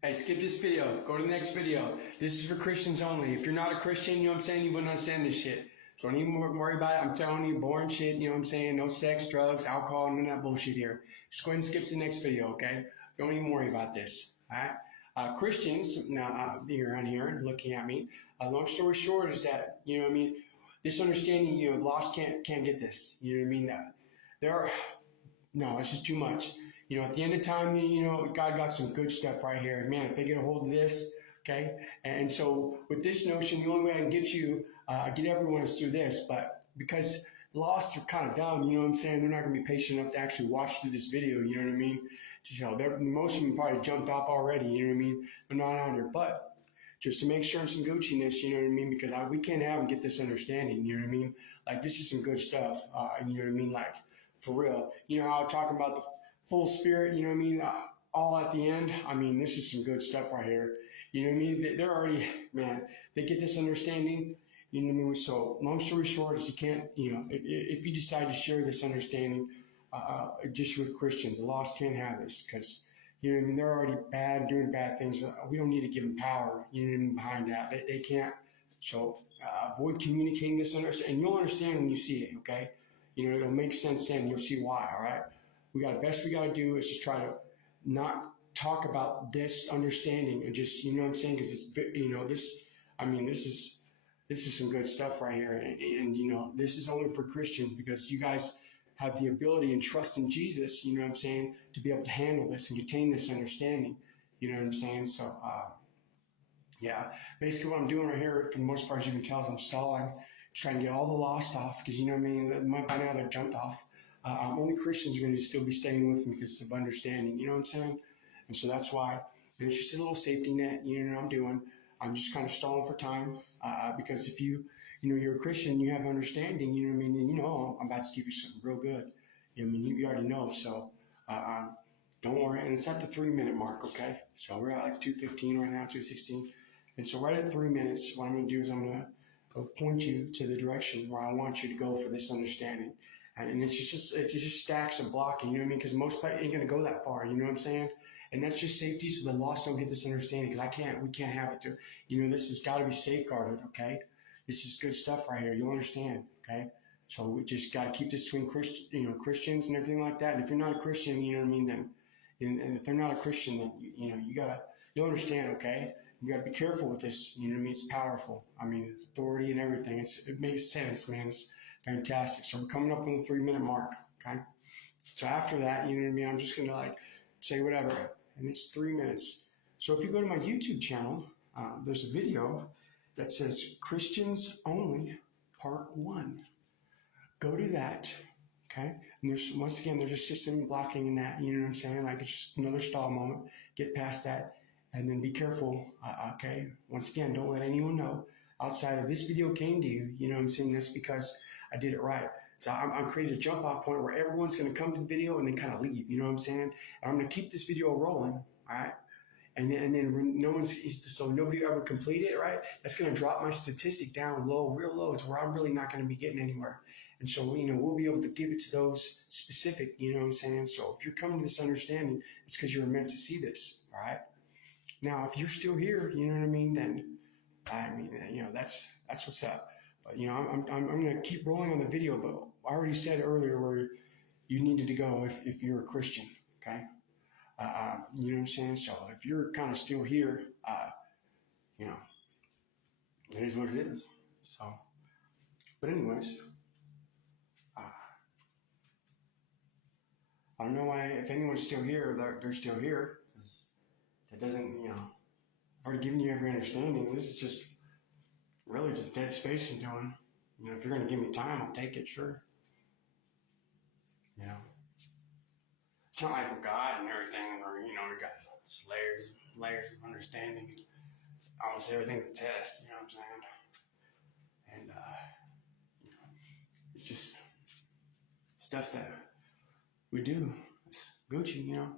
Hey, skip this video. Go to the next video. This is for Christians only. If you're not a Christian, you know what I'm saying, you wouldn't understand this shit. So don't even worry about it. I'm telling you, boring shit, you know what I'm saying? No sex, drugs, alcohol, none of that bullshit here. Just go ahead and skip to the next video, okay? Don't even worry about this, alright? Christians, now, you're on here looking at me. Long story short is that, you know what I mean? This understanding, you know, lost can't get this. You know what I mean? There are, no, it's just too much. You know, at the end of time, you know, God got some good stuff right here. Man, if they get a hold of this, okay? And so with this notion, the only way I can get you, get everyone is through this. But because lost are kind of dumb, you know what I'm saying? They're not going to be patient enough to actually watch through this video, you know what I mean? You know, most of them probably jumped off already, you know what I mean? They're not on there. But just to make sure some Gucci-ness, you know what I mean? Because we can't have them get this understanding, you know what I mean? Like, this is some good stuff, you know what I mean? Like, for real. You know how I'm talking about the full spirit, you know what I mean? All at the end. I mean, this is some good stuff right here. You know what I mean? They're already, man, they get this understanding, you know what I mean? So, long story short is you can't, you know, if you decide to share this understanding just with Christians, the lost can't have this because, you know what I mean? They're already bad, doing bad things. We don't need to give them power, you know what I mean, behind that. They can't. So, avoid communicating this understanding, and you'll understand when you see it, okay? You know, it'll make sense then. You'll see why, all right? The best we got to do is just try to not talk about this understanding and just, you know what I'm saying? Because it's, you know, this, I mean, this is some good stuff right here. And, you know, this is only for Christians because you guys have the ability and trust in Jesus, you know what I'm saying, to be able to handle this and contain this understanding. You know what I'm saying? So, yeah, basically what I'm doing right here, for the most part, as you can tell, is I'm stalling, trying to get all the lost off because, you know what I mean, by now they're jumped off. Only Christians are going to still be staying with me because of understanding, you know what I'm saying? And so that's why, and it's just a little safety net, you know what I'm doing. I'm just kind of stalling for time because if you know, you're a Christian, you have understanding, you know what I mean? And you know, I'm about to give you something real good. You know, I mean, you already know, so don't worry. And it's at the 3-minute mark, okay? So we're at like 2:15 right now, 2:16. And so right at 3 minutes, what I'm going to do is I'm going to point you to the direction where I want you to go for this understanding. And it's just stacks of blocking, you know what I mean? Because most people ain't going to go that far, you know what I'm saying? And that's just safety so the lost don't get this understanding because we can't have it to, you know, this has got to be safeguarded, okay? This is good stuff right here. You'll understand, okay? So we just got to keep this between Christians and everything like that. And if you're not a Christian, you know what I mean, then, and if they're not a Christian, then, you know, you'll understand, okay? You got to be careful with this, you know what I mean? It's powerful. I mean, authority and everything. It makes sense, man. It's fantastic. So we're coming up on the 3-minute mark, okay? So after that, you know what I mean, I'm just going to like say whatever, and it's 3 minutes. So if you go to my YouTube channel, there's a video that says Christians Only Part 1. Go to that, okay? And there's, once again, there's a system blocking in that, you know what I'm saying? Like it's just another stall moment. Get past that, and then be careful, okay? Once again, don't let anyone know outside of this video came to you, you know what I'm saying? That's because I did it right. So I'm creating a jump off point where everyone's going to come to the video and then kind of leave, you know what I'm saying? And I'm going to keep this video rolling, all right? And then no one's, so nobody ever complete it, right? That's going to drop my statistic down low, real low. It's where I'm really not going to be getting anywhere. And so, you know, we'll be able to give it to those specific, you know what I'm saying? So if you're coming to this understanding, it's because you were meant to see this, all right? Now, if you're still here, you know what I mean, then, I mean, you know, that's what's up. But, you know, I'm going to keep rolling on the video, but I already said earlier where you needed to go if you're a Christian, okay? You know what I'm saying? So if you're kind of still here, you know, it is what it is. So, but anyways, I don't know why, if anyone's still here, they're still here. 'Cause that doesn't, you know, I've already given you every understanding. This is just really just dead space I'm doing. You know, if you're going to give me time, I'll take it, sure. You know, it's not like we're God and everything, or, you know, we got layers of understanding. Almost everything's a test, you know what I'm saying? And, you know, it's just stuff that we do. It's Gucci, you know.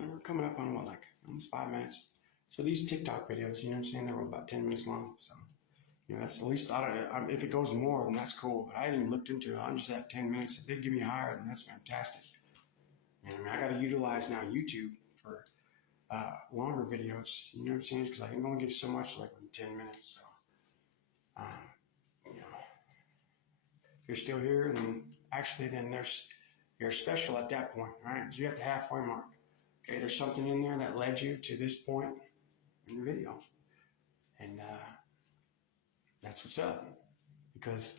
And we're coming up on what, like almost 5 minutes. So these TikTok videos, you know what I'm saying, they're about 10 minutes long. So, you know, that's at least, if it goes more, then that's cool. But I hadn't even looked into it. I'm just at 10 minutes. If they give me higher, then that's fantastic. And I mean, I got to utilize now YouTube for longer videos. You know what I'm saying? Because I can only give so much, like in 10 minutes. So, you know, if you're still here, then actually, then you're special at that point, right? You have the halfway mark. Okay, there's something in there that led you to this point in the video, and that's what's up. Because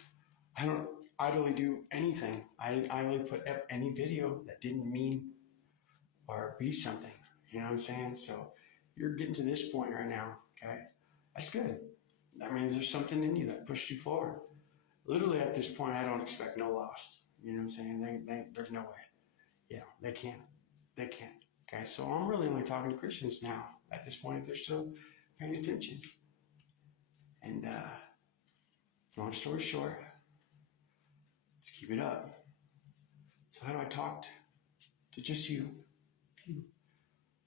I don't idly do anything. I idly put up any video that didn't mean or be something. You know what I'm saying? So you're getting to this point right now. Okay, that's good. That means there's something in you that pushed you forward. Literally at this point, I don't expect no loss. You know what I'm saying? There's no way. Yeah, they can't. They can't. Okay, so I'm really only talking to Christians now at this point if they're still paying attention. And long story short, let's keep it up. So how do I talk to just you?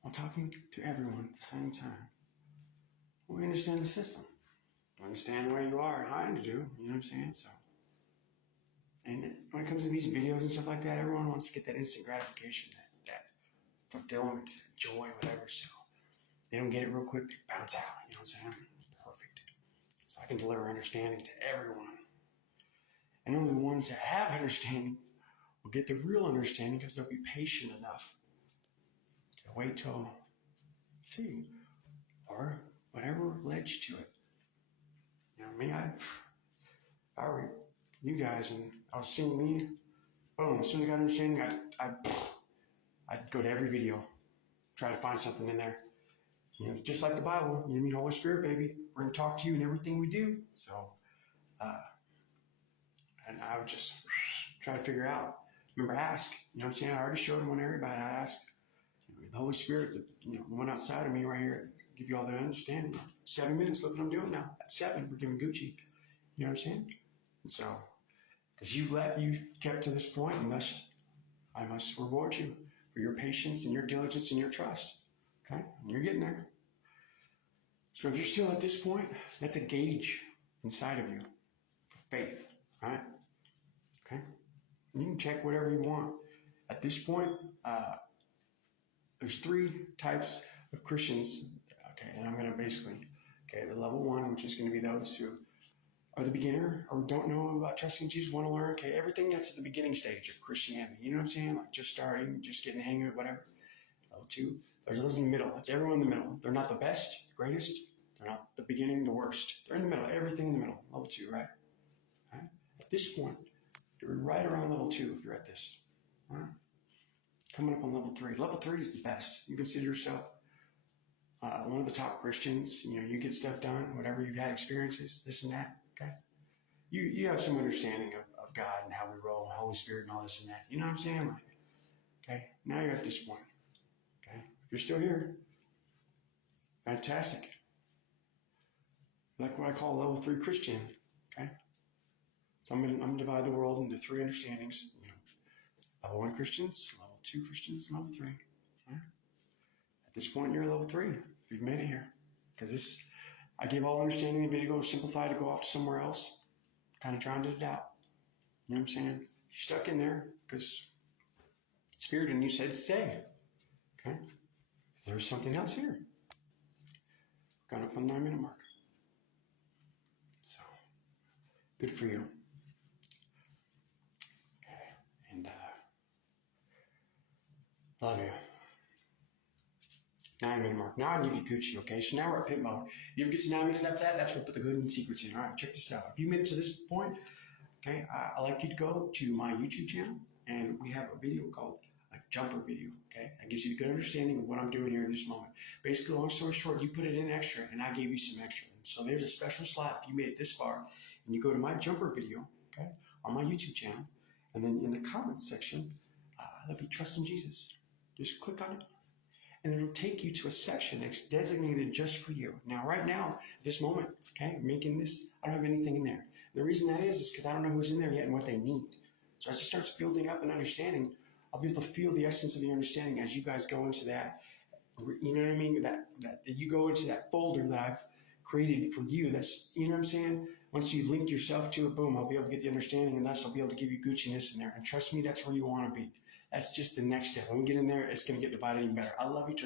I'm talking to everyone at the same time. We understand the system. We understand where you are and how to do. You know what I'm saying? So, and when it comes to these videos and stuff like that, everyone wants to get that instant gratification, that fulfillment, joy, whatever. So they don't get it real quick, they bounce out. You know what I'm saying? Perfect. So I can deliver understanding to everyone. And only the ones that have understanding will get the real understanding because they'll be patient enough to wait till see or whatever led you to it. You know, me, I were you guys, and I was seeing me. Boom! As soon as I got understanding, I'd go to every video, try to find something in there. You know, just like the Bible. You know, I mean, Holy Spirit, baby, we're gonna talk to you in everything we do. So, and I would just try to figure out. Remember, ask. You know what I'm saying? I already showed him one area, but I asked the Holy Spirit, the one outside of me right here, give you all the understanding. 7 minutes, look what I'm doing now. At 7, we're giving Gucci. You know what I'm saying? And so, because you've kept to this point, and thus I must reward you for your patience and your diligence and your trust. Okay? And you're getting there. So if you're still at this point, that's a gauge inside of you for faith, right? Okay? You can check whatever you want. At this point, there's 3 types of Christians. Okay, and I'm going to basically, the level 1, which is going to be those who are the beginner or don't know about trusting Jesus, want to learn, everything that's at the beginning stage of Christianity. You know what I'm saying? Like just starting, just getting the hang of it, whatever. Level 2, there's those in the middle. That's everyone in the middle. They're not the best, the greatest. They're not the beginning, the worst. They're in the middle, everything in the middle. Level 2, right? At this point, you're right around level 2 if you're at this. All right? Coming up on level 3. Level 3 is the best. You consider yourself one of the top Christians. You know, you get stuff done, whatever you've had experiences, this and that. Okay, you have some understanding of God and how we roll, Holy Spirit, and all this and that. You know what I'm saying? Like, okay, now you're at this point. Okay, if you're still here, fantastic. Like what I call level 3 Christian. Okay, so I'm gonna divide the world into 3 understandings. You know, level 1 Christians, level 2 Christians, and level 3. Right? At this point, you're level 3 if you've made it here, because I gave all understanding in the video, simplified to go off to somewhere else, kind of drowned it out. You know what I'm saying? You're stuck in there because Spirit in you said stay. Okay? There's something else here. Got up on the 9-minute mark. So, good for you. Okay. And love you. 9-minute mark. Now I give you Gucci, okay? So now we're at pit mode. You ever get to 9 minutes after that? That's what put the hidden secrets in. All right, check this out. If you made it to this point, okay, I'd like you to go to my YouTube channel, and we have a video called a jumper video, okay? That gives you a good understanding of what I'm doing here in this moment. Basically, long story short, you put it in extra, and I gave you some extra. So there's a special slot if you made it this far, and you go to my jumper video, okay, on my YouTube channel, and then in the comments section, there'll be Trust in Jesus. Just click on it. And it'll take you to a section that's designated just for you. Now, right now, this moment, okay, making this, I don't have anything in there. The reason that is because I don't know who's in there yet and what they need. So as it starts building up an understanding, I'll be able to feel the essence of the understanding as you guys go into that, you know what I mean? That you go into that folder that I've created for you. That's, you know what I'm saying? Once you've linked yourself to it, boom, I'll be able to get the understanding, and thus I'll be able to give you Gucci-ness in there. And trust me, that's where you want to be. That's just the next step. When we get in there, it's going to get divided even better. I love you.